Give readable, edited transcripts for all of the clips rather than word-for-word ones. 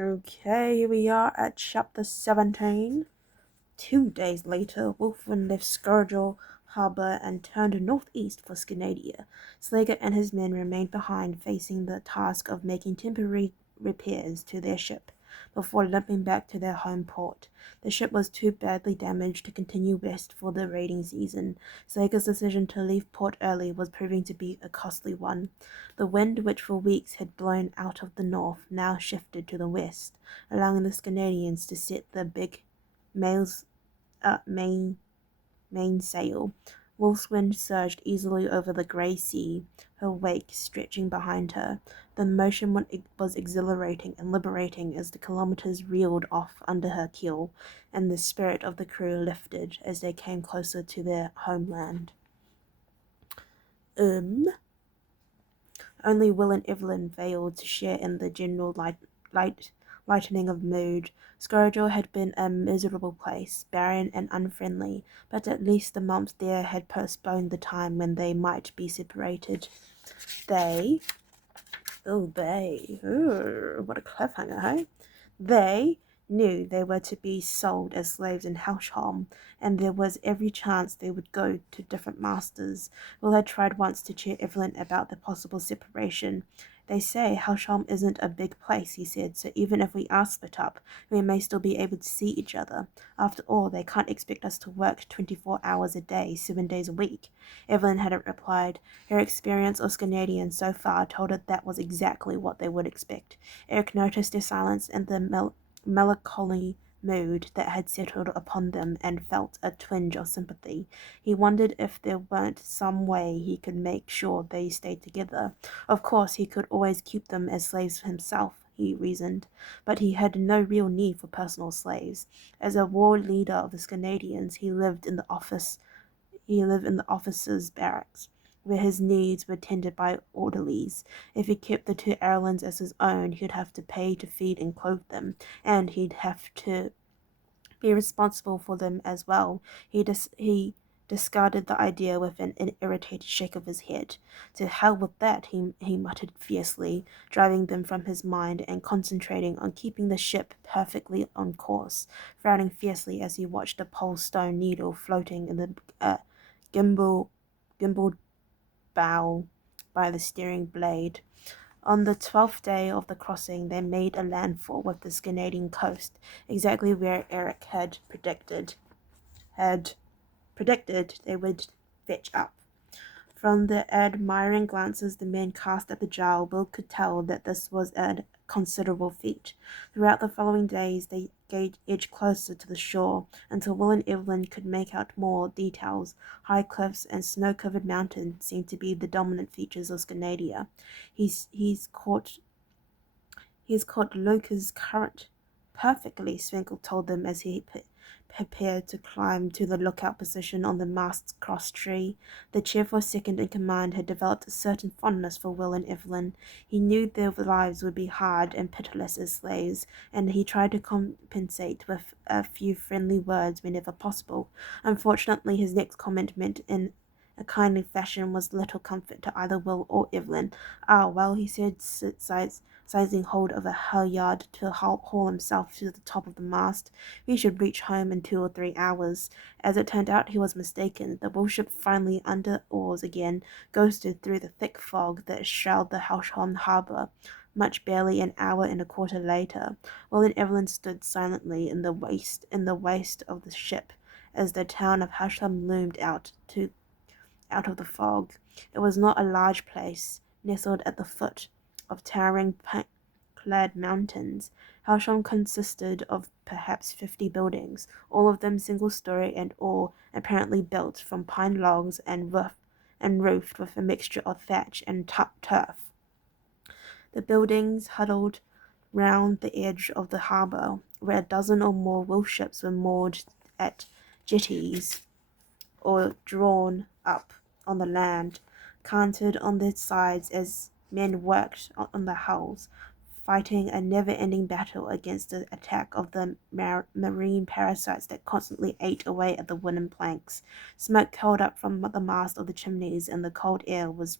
Okay, here we are at chapter 17. 2 days later, Wolfen left Scourgel harbour and turned northeast for Scandia. Slager and his men remained behind, facing the task of making temporary repairs to their ship before limping back to their home port. The ship was too badly damaged to continue west for the raiding season. Slager's decision to leave port early was proving to be a costly one. The wind, which for weeks had blown out of the north, now shifted to the west, allowing the Scanadians to set the big males main mainsail. Wolf's wind surged easily over the grey sea, her wake stretching behind her. The motion was exhilarating and liberating as the kilometers reeled off under her keel, and the spirit of the crew lifted as they came closer to their homeland. Only Will and Evelyn failed to share in the general lightening of mood. Scourgel had been a miserable place, barren and unfriendly, but at least the months there had postponed the time when they might be separated. They, what a cliffhanger, hey? They knew they were to be sold as slaves in Hausholm, and there was every chance they would go to different masters. Will had tried once to cheer Evelyn about the possible separation. They say Hausholm isn't a big place, he said, so even if we are split up, we may still be able to see each other. After all, they can't expect us to work 24 hours a day, 7 days a week. Evelyn hadn't replied. Her experience of Scanadians so far told her that was exactly what they would expect. Eric noticed their silence and the melancholy mood that had settled upon them and felt a twinge of sympathy. He wondered if there weren't some way he could make sure they stayed together. Of course, he could always keep them as slaves himself, he reasoned, but he had no real need for personal slaves. As a war leader of the Scanadians, he lived in the officers' barracks, where his needs were tended by orderlies. If he kept the two Erlins as his own, he'd have to pay to feed and clothe them, and he'd have to be responsible for them as well. He discarded the idea with an irritated shake of his head. To hell with that, he muttered fiercely, driving them from his mind and concentrating on keeping the ship perfectly on course, frowning fiercely as he watched a pole stone needle floating in the gimbal bow by the steering blade. On the 12th day of the crossing, they made a landfall with the Canadian coast, exactly where Eric had predicted they would fetch up. From the admiring glances the men cast at the jar, Will could tell that this was a considerable feat. Throughout the following days, they edged closer to the shore until Will and Evelyn could make out more details. High cliffs and snow-covered mountains seemed to be the dominant features of Scandia. He's caught Loca's current perfectly, Swinkle told them as he prepared to climb to the lookout position on the mast's cross tree. The cheerful second in command had developed a certain fondness for Will and Evelyn. He knew their lives would be hard and pitiless as slaves, and he tried to compensate with a few friendly words whenever possible. Unfortunately, his next comment meant in a kindly fashion was little comfort to either Will or Evelyn. "Ah, well," he said, seizing hold of a halyard to haul himself to the top of the mast. "We should reach home in 2 or 3 hours." As it turned out, he was mistaken. The warship, finally under oars again, ghosted through the thick fog that shrouded the Hausholm harbour. Much barely an hour and a quarter later, Will and Evelyn stood silently in the waist of the ship, as the town of Hausholm loomed out of the fog. It was not a large place, nestled at the foot of towering clad mountains. Hausholm consisted of perhaps 50 buildings, all of them single-story and all apparently built from pine logs and roofed with a mixture of thatch and turf. The buildings huddled round the edge of the harbour, where a dozen or more wolf ships were moored at jetties or drawn up on the land, canted on their sides as men worked on the hulls, fighting a never-ending battle against the attack of the marine parasites that constantly ate away at the wooden planks. Smoke curled up from the mast of the chimneys, and the cold air was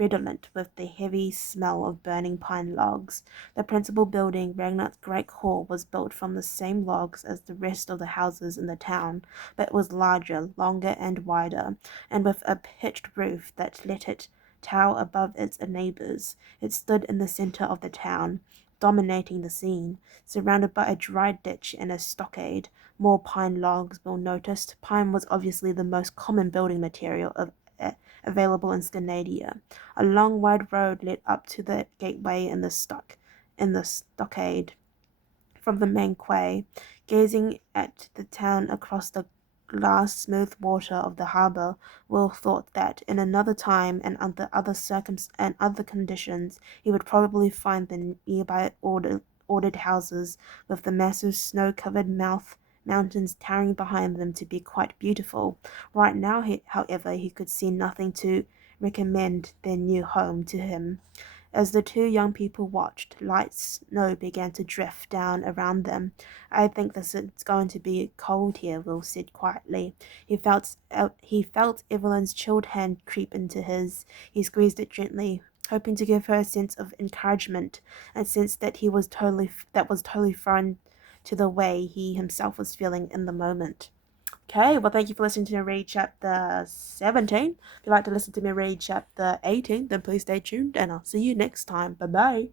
redolent with the heavy smell of burning pine logs. The principal building, Ragnar's Great Hall, was built from the same logs as the rest of the houses in the town, but was larger, longer, and wider, and with a pitched roof that let it tower above its neighbors. It stood in the center of the town, dominating the scene, surrounded by a dry ditch and a stockade. More pine logs, Bill noticed. Pine was obviously the most common building material available in Scandinavia. A long wide road led up to the gateway in the stockade. From the main quay, gazing at the town across the glass smooth water of the harbour, Will thought that in another time and under other conditions he would probably find the nearby ordered houses with the massive snow-covered mountains towering behind them to be quite beautiful. Right now, however, he could see nothing to recommend their new home to him. As the two young people watched, light snow began to drift down around them. "I think this is going to be cold here," Will said quietly. He felt Evelyn's chilled hand creep into his. He squeezed it gently, hoping to give her a sense of encouragement, a sense that was totally foreign to the way he himself was feeling in the moment. Okay, well, thank you for listening to me read chapter 17. If you'd like to listen to me read chapter 18, then please stay tuned, and I'll see you next time. Bye bye.